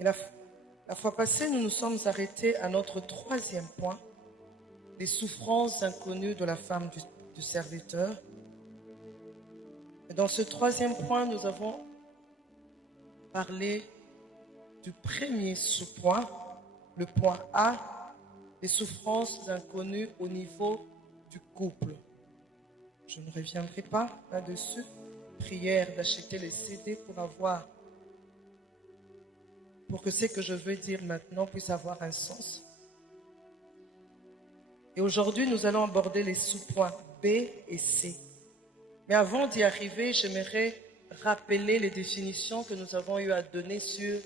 Et la fois passée, nous nous sommes arrêtés à notre troisième point, les souffrances inconnues de la femme du serviteur. Et dans ce troisième point, nous avons parlé du premier sous-point, le point A, les souffrances inconnues au niveau du couple. Je ne reviendrai pas là-dessus. Prière d'acheter les CD pour que ce que je veux dire maintenant puisse avoir un sens. Et aujourd'hui, nous allons aborder les sous-points B et C. Mais avant d'y arriver, j'aimerais rappeler les définitions que nous avons eu à donner sur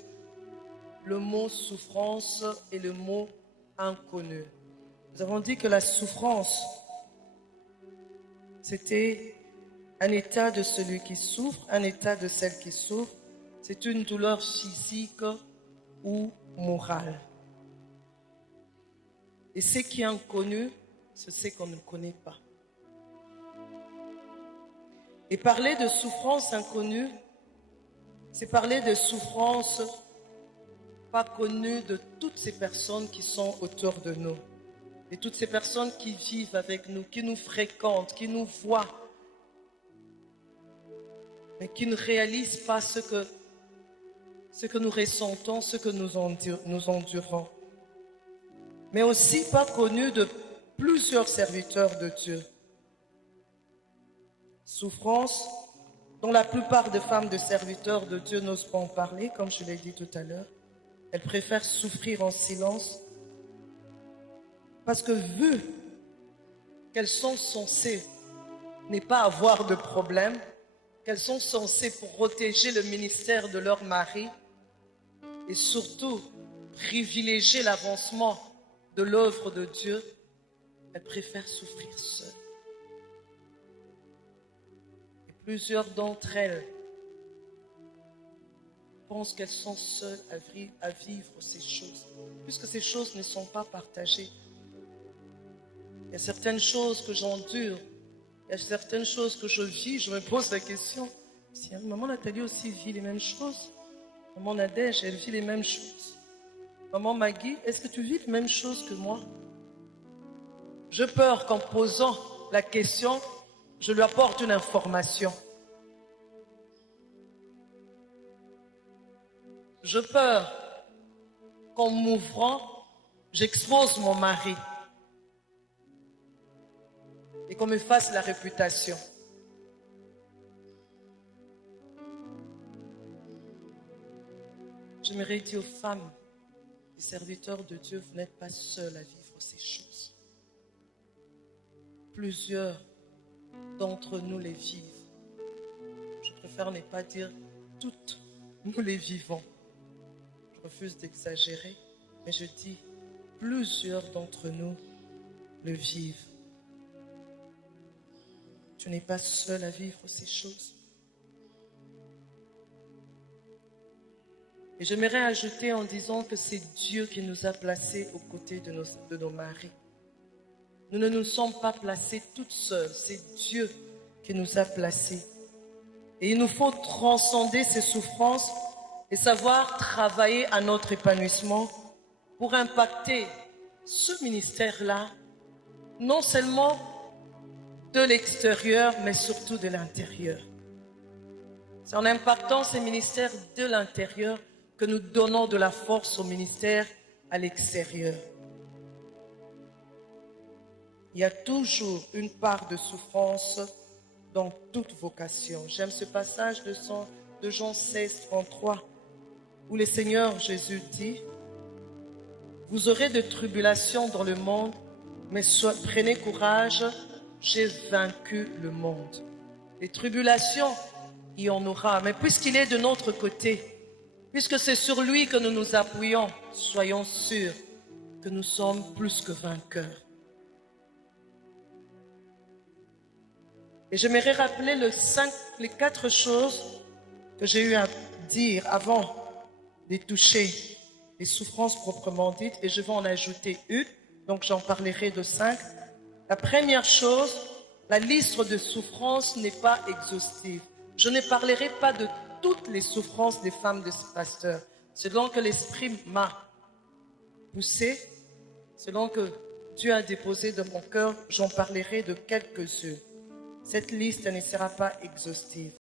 le mot souffrance et le mot inconnu. Nous avons dit que la souffrance, c'était un état de celui qui souffre, un état de celle qui souffre. C'est une douleur physique ou morale. Et ce qui est inconnu, c'est ce qu'on ne connaît pas. Et parler de souffrance inconnue, c'est parler de souffrance pas connue de toutes ces personnes qui sont autour de nous. Et toutes ces personnes qui vivent avec nous, qui nous fréquentent, qui nous voient, mais qui ne réalisent pas ce que nous ressentons, ce que nous endurons. Mais aussi pas connu de plusieurs serviteurs de Dieu. Souffrance dont la plupart des femmes de serviteurs de Dieu n'osent pas en parler, comme je l'ai dit tout à l'heure. Elles préfèrent souffrir en silence parce que vu qu'elles sont censées ne pas avoir de problème, qu'elles sont censées protéger le ministère de leur mari et surtout privilégier l'avancement de l'œuvre de Dieu, elles préfèrent souffrir seules. Et plusieurs d'entre elles pensent qu'elles sont seules à vivre ces choses, puisque ces choses ne sont pas partagées. Il y a certaines choses que j'endure, il y a certaines choses que je vis, je me pose la question, si maman Nathalie aussi vit les mêmes choses, maman Nadège, elle vit les mêmes choses, maman Maggie, est-ce que tu vis les mêmes choses que moi? Je peur qu'en posant la question, je lui apporte une information. Je peur qu'en m'ouvrant, j'expose mon mari et qu'on me fasse la réputation. J'aimerais dire aux femmes, les serviteurs de Dieu, vous n'êtes pas seuls à vivre ces choses. Plusieurs d'entre nous les vivent. Je préfère ne pas dire toutes, nous les vivons. Je refuse d'exagérer, mais je dis plusieurs d'entre nous le vivent. Tu n'es pas seul à vivre ces choses. Et j'aimerais ajouter en disant que c'est Dieu qui nous a placés aux côtés de nos maris. Nous ne nous sommes pas placés toutes seules, c'est Dieu qui nous a placés. Et il nous faut transcender ces souffrances et savoir travailler à notre épanouissement pour impacter ce ministère-là, non seulement de l'extérieur, mais surtout de l'intérieur. C'est en impactant ces ministères de l'intérieur que nous donnons de la force au ministère à l'extérieur. Il y a toujours une part de souffrance dans toute vocation. J'aime ce passage de Jean 16, 33, où le Seigneur Jésus dit, « Vous aurez de tribulations dans le monde, mais prenez courage, j'ai vaincu le monde. » Les tribulations, il y en aura, mais puisqu'il est de notre côté, puisque c'est sur lui que nous nous appuyons, soyons sûrs que nous sommes plus que vainqueurs. Et j'aimerais rappeler les 4 choses que j'ai eu à dire avant de toucher les souffrances proprement dites, et je vais en ajouter une, donc j'en parlerai de 5. La première chose, la liste de souffrances n'est pas exhaustive. Je ne parlerai pas de toutes les souffrances des femmes de ce pasteur. selon que l'Esprit m'a poussé, selon que Dieu a déposé dans mon cœur, j'en parlerai de quelques-uns. Cette liste ne sera pas exhaustive.